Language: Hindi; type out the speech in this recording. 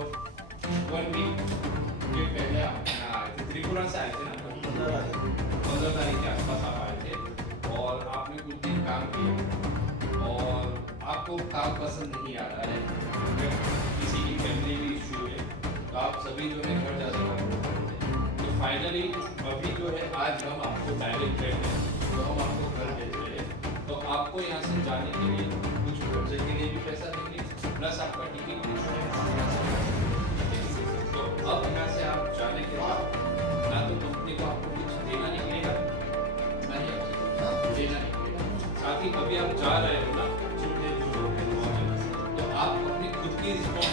वन वीक के पहले आप यहाँ आए थे, त्रिपुरा से आए थे ना? 15 तारीख के आसपास आप आए थे और आपने कुछ दिन काम किया और आपको काम पसंद नहीं आ रहा है, अगर किसी की फैमिली भी इशू है तो आप सभी जो है घर जाने का प्रेफर करते हैं। तो फाइनली अभी जो है आज हम आपको डायरेक्ट ट्रेन है तो हम आपको घर भेज रहे हैं, तो आपको यहाँ से जाने के लिए कुछ खर्चे के लिए भी पैसा देंगे प्लस आपका टिकट इंश्योरेंस। तो अब यहाँ से आप जाने के बाद ना तो कंपनी को आपको कुछ देना नहीं पड़ेगा, ना ही आपसे कुछ देना नहीं पड़ेगा। साथ ही अभी आप जा रहे हो ना, तो आप अपनी खुद की रिस्पॉन्सिबिलिटी